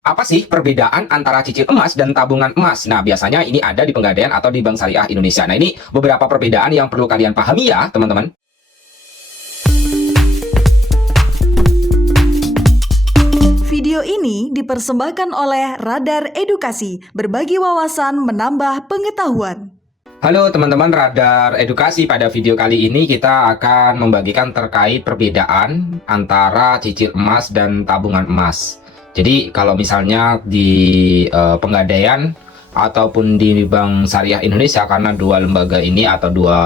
Apa sih perbedaan antara cicil emas dan tabungan emas? Nah, biasanya ini ada di Pegadaian atau di Bank Syariah Indonesia. Nah, ini beberapa perbedaan yang perlu kalian pahami ya, teman-teman. Video ini dipersembahkan oleh Radar Edukasi, berbagi wawasan menambah pengetahuan. Halo teman-teman Radar Edukasi, pada video kali ini kita akan membagikan terkait perbedaan antara cicil emas dan tabungan emas. Jadi kalau misalnya di Pegadaian ataupun di Bank Syariah Indonesia, karena dua lembaga ini atau dua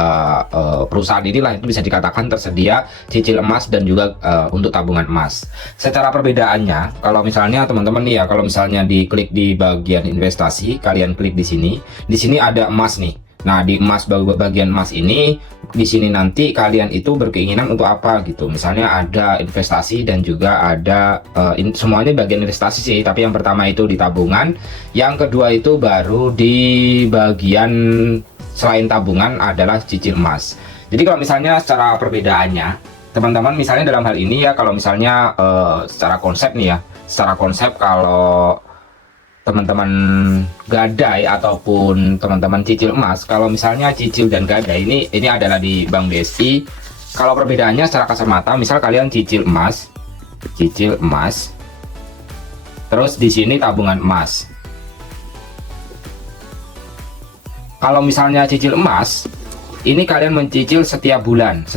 perusahaan inilah itu bisa dikatakan tersedia cicil emas dan juga untuk tabungan emas. Secara perbedaannya, kalau misalnya teman-teman nih ya, kalau misalnya diklik di bagian investasi, kalian klik di sini ada emas nih. Nah, di emas, bagian emas ini, di sini nanti kalian itu berkeinginan untuk apa gitu. Misalnya ada investasi dan juga ada semuanya bagian investasi sih. Tapi yang pertama itu di tabungan, yang kedua itu baru di bagian selain tabungan adalah cicil emas. Jadi kalau misalnya secara perbedaannya, teman-teman misalnya dalam hal ini ya, kalau misalnya secara konsep nih ya, secara konsep kalau teman-teman gadai ataupun teman-teman cicil emas, kalau misalnya cicil dan gadai ini adalah di Bank BSI. Kalau perbedaannya secara kasar mata, misal kalian cicil emas, terus di sini tabungan emas. Kalau misalnya cicil emas, ini kalian mencicil setiap bulan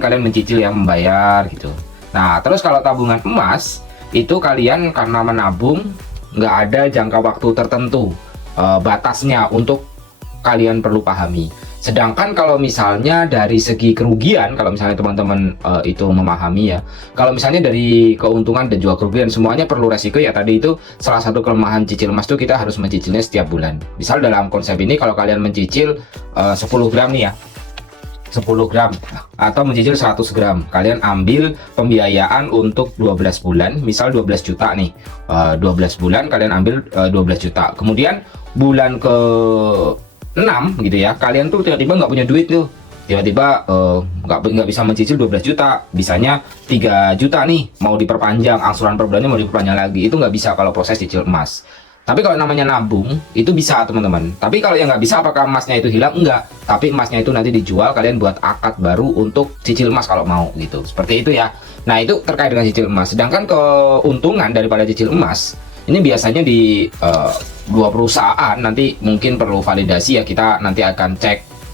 kalian mencicil yang membayar gitu. Nah, terus kalau tabungan emas itu kalian karena menabung, nggak ada jangka waktu tertentu batasnya untuk kalian perlu pahami. Sedangkan kalau misalnya dari segi kerugian, kalau misalnya teman-teman itu memahami ya, kalau misalnya dari keuntungan dan juga kerugian semuanya perlu resiko ya. Tadi itu salah satu kelemahan cicil emas tuh, kita harus mencicilnya setiap bulan. Misal dalam konsep ini kalau kalian mencicil 10 gram nih ya, 10 gram atau mencicil 100 gram, kalian ambil pembiayaan untuk 12 bulan, misal 12 juta nih, 12 bulan kalian ambil 12 juta, kemudian bulan ke 6 gitu ya, kalian tuh tiba-tiba nggak punya duit tuh, tiba-tiba nggak bisa mencicil 12 juta, bisanya 3 juta nih, mau diperpanjang, angsuran per bulannya mau diperpanjang lagi, itu nggak bisa kalau proses cicil emas. Tapi kalau namanya nabung, itu bisa teman-teman. Tapi kalau yang nggak bisa, apakah emasnya itu hilang? Enggak. Tapi emasnya itu nanti dijual, kalian buat akad baru untuk cicil emas kalau mau gitu. Seperti itu ya. Nah, itu terkait dengan cicil emas. Sedangkan keuntungan daripada cicil emas, ini biasanya di dua perusahaan, nanti mungkin perlu validasi ya. Kita nanti akan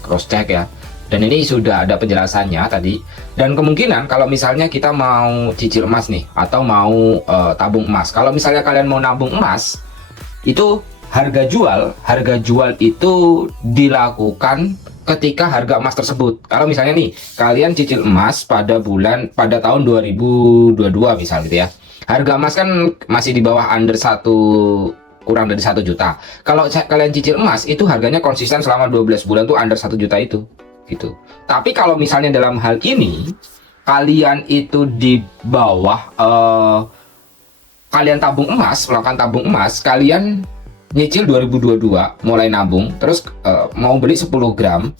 cross check ya. Dan ini sudah ada penjelasannya tadi. Dan kemungkinan kalau misalnya kita mau cicil emas nih, atau mau tabung emas. Kalau misalnya kalian mau nabung emas, itu harga jual itu dilakukan ketika harga emas tersebut. Kalau misalnya nih kalian cicil emas pada tahun 2022 misal gitu ya, harga emas kan masih di bawah kurang dari 1 juta. Kalau kalian cicil emas itu harganya konsisten selama 12 bulan tuh under 1 juta itu gitu. Tapi kalau misalnya dalam hal ini kalian itu di bawah kalian melakukan tabung emas, kalian nyicil 2022 mulai nabung, terus mau beli 10 gram,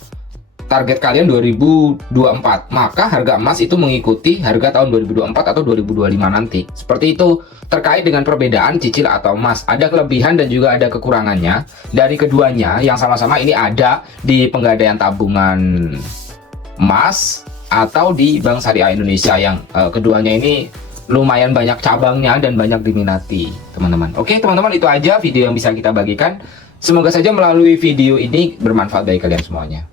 target kalian 2024, maka harga emas itu mengikuti harga tahun 2024 atau 2025 nanti. Seperti itu terkait dengan perbedaan cicil atau emas. Ada kelebihan dan juga ada kekurangannya dari keduanya, yang sama-sama ini ada di Pegadaian Tabungan Emas atau di Bank Syariah Indonesia, yang keduanya ini lumayan banyak cabangnya dan banyak diminati teman-teman. Oke teman-teman, itu aja video yang bisa kita bagikan. Semoga saja melalui video ini bermanfaat bagi kalian semuanya.